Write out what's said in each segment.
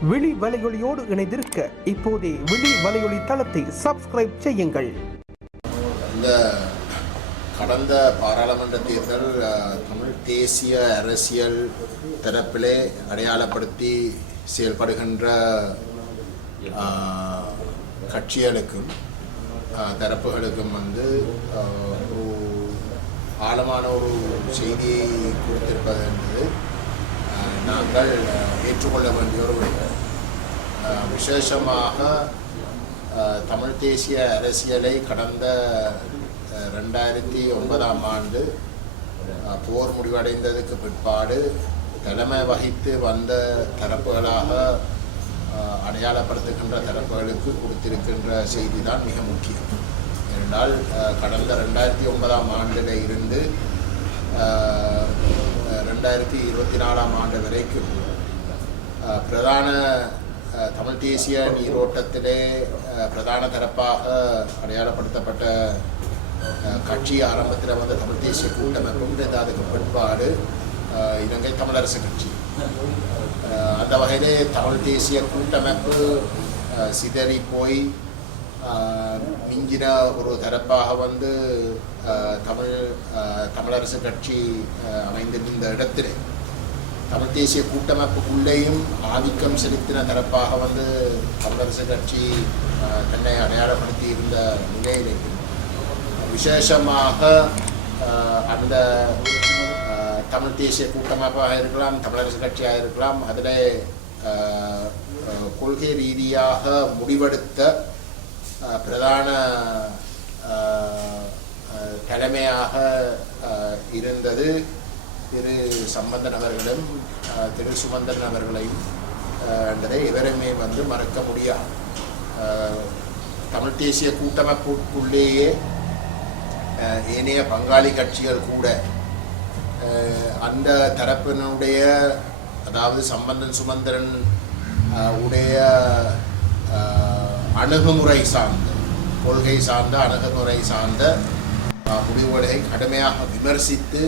விழி வலையொலியோடு இணைந்திருக்க இப்போதே விழி வலையொலி தளத்தை சப்ஸ்கிரைப் செய்யுங்கள். இந்த கடந்த பாராளுமன்ற தேர்தல் தமிழ் தேசிய அரசியல் தரப்பிலே அடையாளப்படுத்தி செயல்படுகின்ற கட்சிகளுக்கும் தரப்புகளுக்கும் வந்து ஒரு ஆழமான ஒரு செய்தியை கொடுத்திருப்பது என்பது நாங்கள் ஏற்றுக்கொள்ள வேண்டிய ஒரு விசேஷமாக தமிழ் தேசிய அரசியலை கடந்த ரெண்டாயிரத்தி ஒன்பதாம் ஆண்டு போர் முடிவடைந்ததுக்கு பிற்பாடு தலைமை வகித்து வந்த தரப்புகளாக அடையாளப்படுத்துகின்ற தரப்புகளுக்கு கொடுத்திருக்கின்ற செய்தி தான் மிக முக்கியம். ஏனென்றால் கடந்த ரெண்டாயிரத்தி ஒன்பதாம் ஆண்டில் இருந்து ரெண்டாயிரத்தி இருபத்தி நாலாம் ஆண்டு வரைக்கும் பிரதான தமிழ் தேசிய நீரோட்டத்திலே பிரதான தரப்பாக அடையாளப்படுத்தப்பட்ட கட்சி ஆரம்பத்தில் வந்து தமிழ் தேசிய கூட்டமைப்பும் அதுக்கு பண்பாடு இலங்கை தமிழரசு கட்சி. அந்த வகையிலே தமிழ் தேசிய கூட்டமைப்பு சிதறி போய் மிஞ்சின ஒரு தரப்பாக வந்து தமிழ் தமிழரசு கட்சி அமைந்திருந்த இடத்திலே தமிழ் தேசிய கூட்டமைப்புக்குள்ளேயும் ஆதிக்கம் செலுத்தின தரப்பாக வந்து தமிழரசு கட்சி தன்னை அடையாளப்படுத்தி இருந்த நிலையில் விசேஷமாக அந்த தமிழ் தேசிய கூட்டமைப்பாக இருக்கலாம் தமிழரசு கட்சியாக இருக்கலாம் அதில் கொள்கை ரீதியாக முடிவெடுத்த பிரதான தலைமையாக இருந்தது திரு சம்பந்தன் அவர்களும் திரு சுமந்தன் அவர்களையும் அஹ், என்பதை எவருமே வந்து மறக்க முடியாது தமிழ் தேசிய கூட்டமைப்புக்குள்ளேயே ஏனைய பங்காளி கட்சிகள் கூட அந்த தரப்பினுடைய அதாவது சம்பந்தன் சுமந்திரன் உடைய அணுகுமுறை சார்ந்த கொள்கை சார்ந்த அணுகுமுறை சார்ந்த முடிவுகளை கடுமையாக விமர்சித்து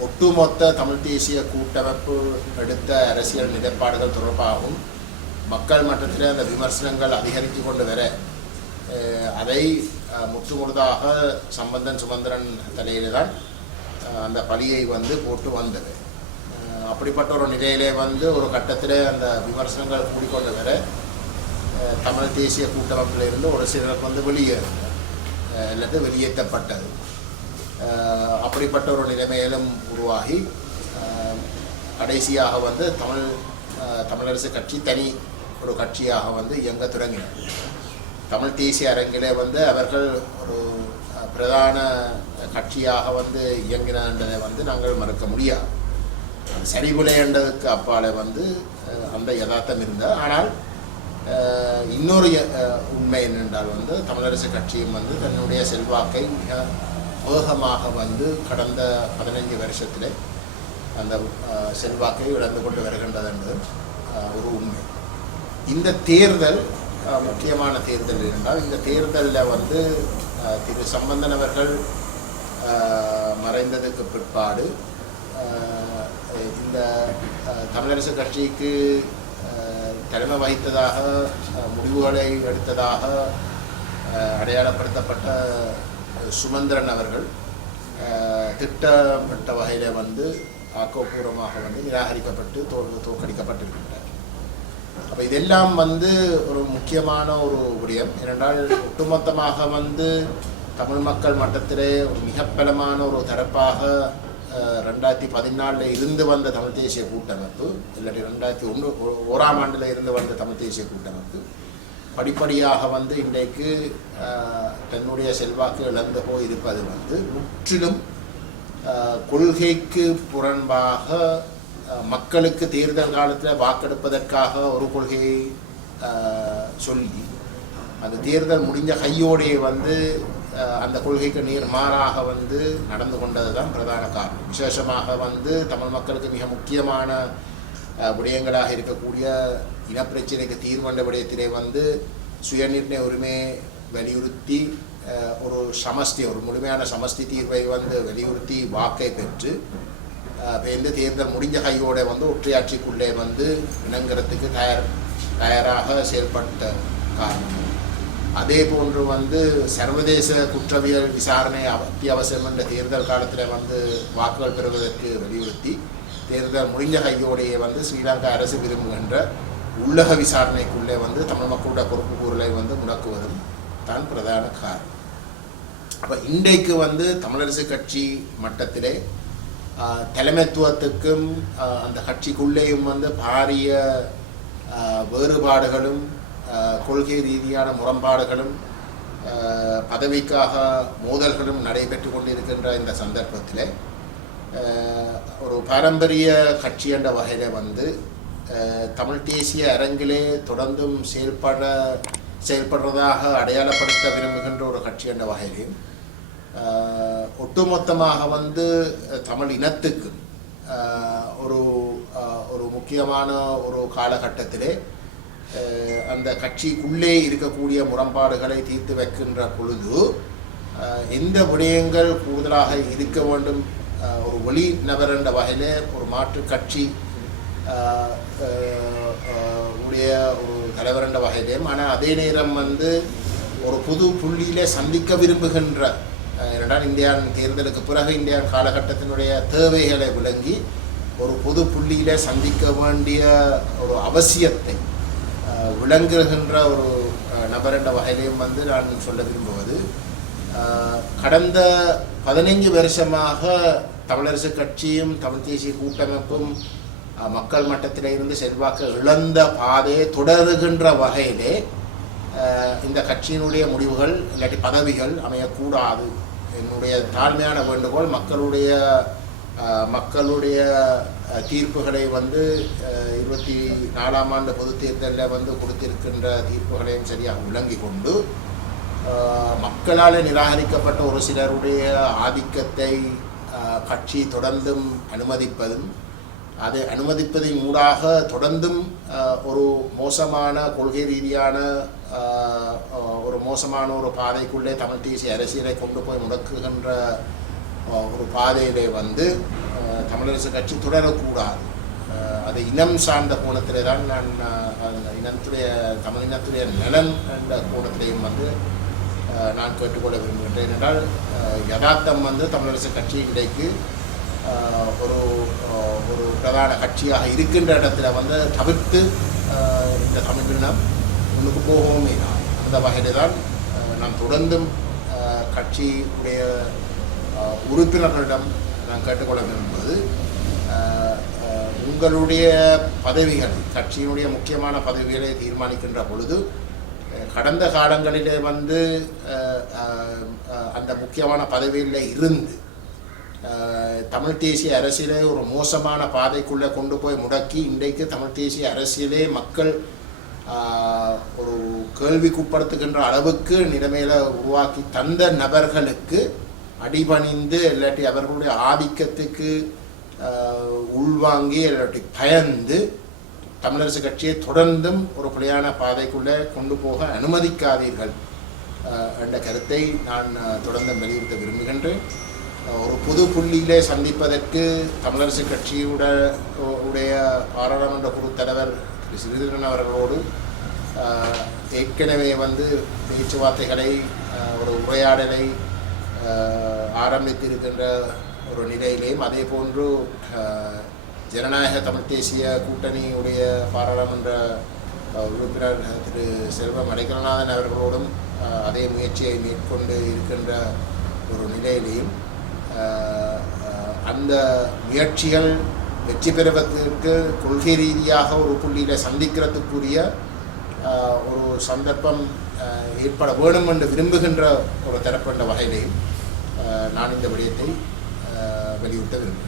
ஒட்டுமொத்த தமிழ் தேசிய கூட்டமைப்பு எடுத்த அரசியல் நிலைப்பாடுகள் தொடர்பாகவும் மக்கள் மட்டத்தில் அந்த விமர்சனங்கள் அதிகரித்து கொண்டு வர அதை முற்றுமுழுதாக சம்பந்தன் சுமந்திரன் தலையில் தான் அந்த பழியை வந்து போட்டு வந்தது. அப்படிப்பட்ட ஒரு நிலையிலே வந்து ஒரு கட்டத்தில் அந்த விமர்சனங்கள் கூடிக்கொண்டு வர தமிழ் தேசிய கூட்டமைப்பில் இருந்து ஒரு சிலருக்கு வந்து வெளியேறினர் அல்லது வெளியேற்றப்பட்டது. அப்படிப்பட்ட ஒரு நிலைமையிலும் உருவாகி கடைசியாக வந்து தமிழ் தமிழரசு கட்சி தனி ஒரு கட்சியாக வந்து இயங்க தொடங்கினர். தமிழ் தேசிய அரங்கிலே வந்து அவர்கள் ஒரு பிரதான கட்சியாக வந்து இயங்கினதை வந்து நாங்கள் மறுக்க முடியாது. அது என்றதுக்கு அப்பாலே வந்து அந்த யதார்த்தம் இருந்தது. ஆனால் இன்னொரு உண்மை என்னென்றால் வந்து தமிழரசு கட்சியும் வந்து தன்னுடைய செல்வாக்கை மிக வேகமாக வந்து கடந்த பதினைஞ்சு வருஷத்திலே அந்த செல்வாக்கை இழந்து கொண்டு வருகின்றது என்பது ஒரு உண்மை. இந்த தேர்தல் முக்கியமான தேர்தல் என்றால் இந்த தேர்தலில் வந்து திரு சம்பந்தன் அவர்கள் மறைந்ததுக்கு பிற்பாடு இந்த தமிழரசு கட்சிக்கு தலைமை வகித்ததாக முடிவுகளை எடுத்ததாக அடையாளப்படுத்தப்பட்ட சுமந்திரன் அவர்கள் திட்டமிட்ட வகையில் வந்து ஆக்கப்பூர்வமாக வந்து நிராகரிக்கப்பட்டு தோ தோற்கடிக்கப்பட்டிருக்கின்றார். அப்போ இதெல்லாம் வந்து ஒரு முக்கியமான ஒரு விடயம். ஏனென்றால் ஒட்டுமொத்தமாக வந்து தமிழ் மக்கள் மட்டத்திலே ஒரு மிகப்பலமான ஒரு தரப்பாக ரெண்டாயிரத்தி பதினாலில் இருந்து வந்த தமிழ் தேசிய கூட்டமைப்பு இல்லாட்டி ரெண்டாயிரத்தி ஒன்று ஓராம் ஆண்டில் இருந்து வந்த தமிழ் தேசிய கூட்டமைப்பு படிப்படியாக வந்து இன்றைக்கு தன்னுடைய செல்வாக்கு இழந்து போய் இருப்பது வந்து முற்றிலும் கொள்கைக்கு புறம்பாக மக்களுக்கு தேர்தல் காலத்தில் வாக்கெடுப்பதற்காக ஒரு கொள்கையை சொல்லி அந்த தேர்தல் முடிஞ்ச கையோடையே வந்து அந்த கொள்கைக்கு நீர் மாறாக வந்து நடந்து கொண்டது தான் பிரதான காரணம். விசேஷமாக வந்து தமிழ் மக்களுக்கு மிக முக்கியமான விடயங்களாக இருக்கக்கூடிய இனப்பிரச்சனைக்கு தீர்வண்ட விடயத்திலே வந்து சுயநிர்ணய உரிமையை வலியுறுத்தி ஒரு சமஸ்தி ஒரு முழுமையான சமஸ்தி தீர்வை வந்து வலியுறுத்தி வாக்கை பெற்று அஹ், பேர்ந்து தேர்தல் முடிஞ்ச கையோட வந்து ஒற்றையாட்சிக்குள்ளே வந்து இணங்குறதுக்கு தயார் தயாராக செயல்பட்ட காரணம். அதே போன்று வந்து சர்வதேச குற்றவியல் விசாரணை அத்தியாவசியம் என்ற தேர்தல் காலத்தில் வந்து வாக்குகள் பெறுவதற்கு வலியுறுத்தி தேர்தல் முடிஞ்ச கையோடையே வந்து ஸ்ரீலங்கா அரசு விரும்புகின்ற உள்ளக விசாரணைக்குள்ளே வந்து தமிழ் மக்களோட பொறுப்பு கூறலை வந்து முடக்குவதும் தான் பிரதான காரணம். அப்போ இன்றைக்கு வந்து தமிழரசு கட்சி மட்டத்திலே தலைமைத்துவத்துக்கும் அந்த கட்சிக்குள்ளேயும் வந்து பாரிய வேறுபாடுகளும் கொள்கை ரீதியான முரண்பாடுகளும் பதவிக்காக மோதல்களும் நடைபெற்று கொண்டிருக்கின்ற இந்த சந்தர்ப்பத்தில் ஒரு பாரம்பரிய கட்சி என்ற வகையில் வந்து தமிழ் தேசிய அரங்கிலே தொடர்ந்தும் செயல்பட செயல்படுறதாக அடையாளப்படுத்த விரும்புகின்ற ஒரு கட்சி என்ற வகையிலையும் ஒட்டுமொத்தமாக வந்து தமிழ் இனத்துக்கு ஒரு ஒரு முக்கியமான ஒரு காலகட்டத்திலே அந்த கட்சிக்குள்ளே இருக்கக்கூடிய முரண்பாடுகளை தீர்த்து வைக்கின்ற பொழுது எந்த விடயங்கள் கூடுதலாக இருக்க வேண்டும்? ஒரு ஒளி நபர் என்ற வகையிலே ஒரு மாற்று கட்சி உடைய ஒரு தலைவர் என்ற வகையிலும் ஆனால் அதே நேரம் வந்து ஒரு புது புள்ளியிலே சந்திக்க விரும்புகின்ற இரண்டாம் இந்தியாவின் தேர்தலுக்கு பிறகு இந்தியா காலகட்டத்தினுடைய தேவைகளை விளங்கி ஒரு புது புள்ளியில் சந்திக்க வேண்டிய ஒரு அவசியத்தை விளங்குகின்ற ஒரு நபர் என்ற வகையிலையும் வந்து நான் சொல்ல விரும்புவது. கடந்த பதினைஞ்சு வருஷமாக தமிழரசு கட்சியும் தமிழ் தேசிய கூட்டமைப்பும் மக்கள் மட்டத்தில் இருந்து செல்வாக்கு இழந்த பாதையை தொடருகின்ற வகையிலே இந்த கட்சியினுடைய முடிவுகள் இல்லாட்டி பதவிகள் அமையக்கூடாது. என்னுடைய தாழ்மையான வேண்டுகோள் மக்களுடைய மக்களுடைய தீர்ப்புகளை வந்து இருபத்தி நாலாம் ஆண்டு பொது தேர்தலில் வந்து கொடுத்திருக்கின்ற தீர்ப்புகளையும் சரியாக விளங்கி கொண்டு மக்களால் நிராகரிக்கப்பட்ட ஒரு சிலருடைய ஆதிக்கத்தை கட்சி தொடர்ந்தும் அனுமதிப்பதும் அதை அனுமதிப்பதின் ஊடாக தொடர்ந்தும் ஒரு மோசமான கொள்கை ரீதியான ஒரு மோசமான ஒரு பாதைக்குள்ளே தமிழ் தேசிய அரசியலை கொண்டு போய் முடக்குகின்ற ஒரு பாதையிலே வந்து தமிழரசு கட்சி தொடரக்கூடாது. அதை அது இனம் சார்ந்த கோணத்திலே தான் நான் இனத்துடைய தமிழ் இனத்துடைய நலன் என்ற கோணத்திலையும் வந்து நான் கேட்டுக்கொள்ள விரும்புகின்றேன் என்றால் யதார்த்தம் வந்து தமிழரசு கட்சி இடைக்கு ஒரு ஒரு பிரதான கட்சியாக இருக்கின்ற இடத்துல வந்து தவிர்த்து இந்த இந்த தமிழினம் முன்னுக்கு போகவுமே தான். அந்த வகையில் தான் நான் நாம் தொடர்ந்தும் கட்சியுடைய உறுப்பினர்களிடம் நான் கேட்டுக்கொள்ள விரும்புவது உங்களுடைய பதவிகள் கட்சியினுடைய முக்கியமான பதவிகளை தீர்மானிக்கின்ற பொழுது கடந்த காலங்களிலே வந்து அந்த முக்கியமான பதவியில் இருந்து தமிழ் தேசிய அரசியலை ஒரு மோசமான பாதைக்குள்ளே கொண்டு போய் முடக்கி இன்றைக்கு தமிழ் தேசிய அரசியலே மக்கள் ஒரு கேள்விக்குட்படுத்துகின்ற அளவுக்கு நிலைமையில உருவாக்கி தந்த நபர்களுக்கு அடிபணிந்து இல்லாட்டி அவர்களுடைய ஆதிக்கத்துக்கு உள்வாங்கி இல்லாட்டி பயந்து தமிழரசு கட்சியை தொடர்ந்தும் ஒரு பிழையான பாதைக்குள்ளே கொண்டு போக அனுமதிக்காதீர்கள் என்ற கருத்தை நான் தொடர்ந்து வலியுறுத்த விரும்புகின்றேன். ஒரு புது புள்ளியிலே சந்திப்பதற்கு தமிழரசு கட்சியுட உடைய பாராளுமன்ற குழு தலைவர் திரு. சிறிதரன் அவர்களோடு ஏற்கனவே வந்து பேச்சுவார்த்தைகளை ஒரு உரையாடலை ஆரம்பித்திருக்கின்ற ஒரு நிலையிலேயும் அதே போன்று ஜனநாயக தமிழ் தேசிய கூட்டணியுடைய பாராளுமன்ற உறுப்பினர் திரு செல்வம் அடைக்கலநாதன் அவர்களோடும் அதே முயற்சியை மேற்கொண்டு இருக்கின்ற ஒரு நிலையிலையும் அந்த முயற்சிகள் வெற்றி பெறுவதற்கு கொள்கை ரீதியாக ஒரு புள்ளியில் சந்திக்கிறதுக்குரிய ஒரு சந்தர்ப்பம் ஏற்பட வேணும் என்று விரும்புகின்ற ஒரு தரப்பட்ட வகையிலையும் நான் இந்த விடயத்தை ஆஹ், வலியுறுத்த விரும்புகிறேன்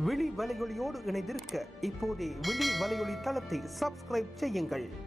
விழி வலையொலியோடு இணைந்திருக்க இப்போதே விழி வலையொலி தளத்தை சப்ஸ்கிரைப் செய்யுங்கள்